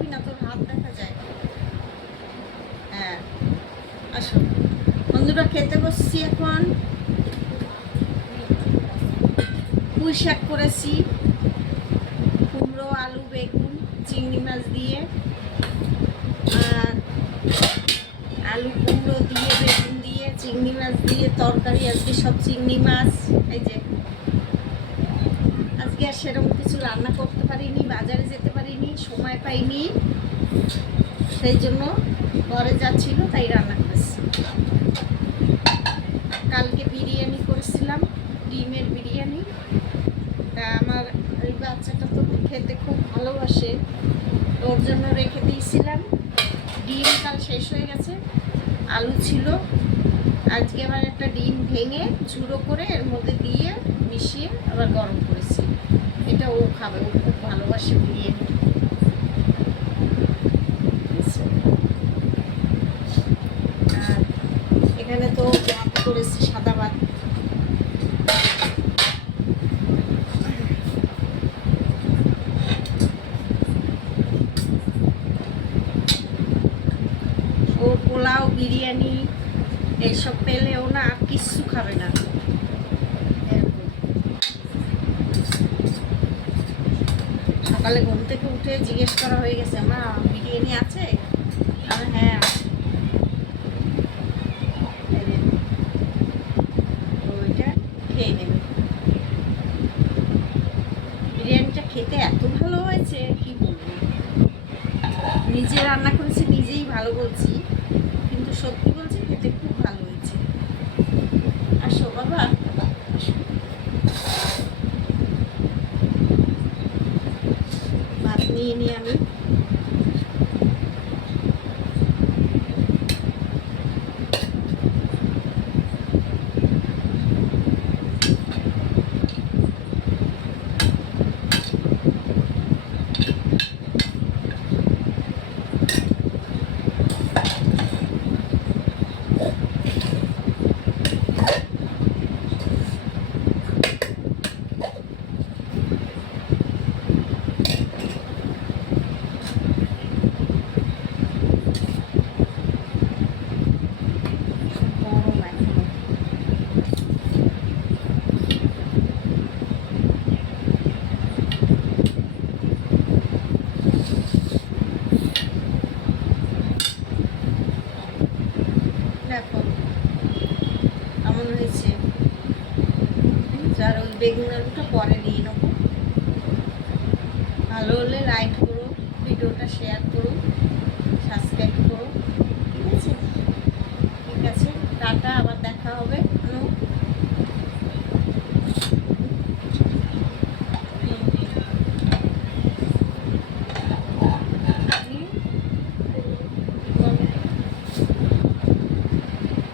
না, তোর হাত দেখা যায়। হ্যাঁ আসো বন্ধুরা, খেতে বসছি এখন। পুঁই শাক করেছি, কুমড়ো, আলু, বেগুন, চিংড়ি মাছ দিয়ে। আর আলু, কুমড়ো দিয়ে, বেগুন দিয়ে, চিংড়ি মাছ দিয়ে তরকারি। আজকে সব চিংড়ি মাছ। এই যে আজকে আর সেরকম কিছু রান্না করতে পারিনি, বাজারে যেতে পারিনি, সময় পাইনি, সেই জন্য ঘরে যা ছিল তাই রান্না করেছি। কালকে বিরিয়ানি করেছিলাম, ডিমের বিরিয়ানি। তা আমার ওই বাচ্চাটা তো খেতে খুব ভালোবাসে, ওর জন্য রেখে দিয়েছিলাম। ডিম কাল শেষ হয়ে গেছে, আলু ছিল। আজকে আবার একটা ডিম ভেঙে চুড়ো করে এর মধ্যে দিয়ে মিশিয়ে আবার গরম করেছি। এটা ও খাবে, ও খুব ভালোবাসে বিরিয়ানি। আর এখানে তো ভাত করেছি, সাদা ভাত। ও পোলাও, বিরিয়ানি এইসব পেলেও না আর কিচ্ছু খাবে না। সকালে ঘুম থেকে উঠে জিজ্ঞেস করা হয়ে গেছে, মা বিরিয়ানি আছে? আর হ্যাঁ, ওইটা খেয়ে নেবে। বিরিয়ানিটা খেতে এত ভালো হয়েছে কি বলবো। নিজে রান্না করেছি, নিজেই ভালো বলছি, কিন্তু সত্যি বলছি খেতে খুব ভালো হয়েছে। আসো বাবা, ভাত নিয়ে নিই আমি। দেখো কেমন হয়েছে। আর ওই বেগুন আলুটা পরে নিয়ে নেবো। ভালো হলে লাইক করো, ভিডিওটা শেয়ার করো, সাবস্ক্রাইব করো। ঠিক আছে, ঠিক আছে, টাটা।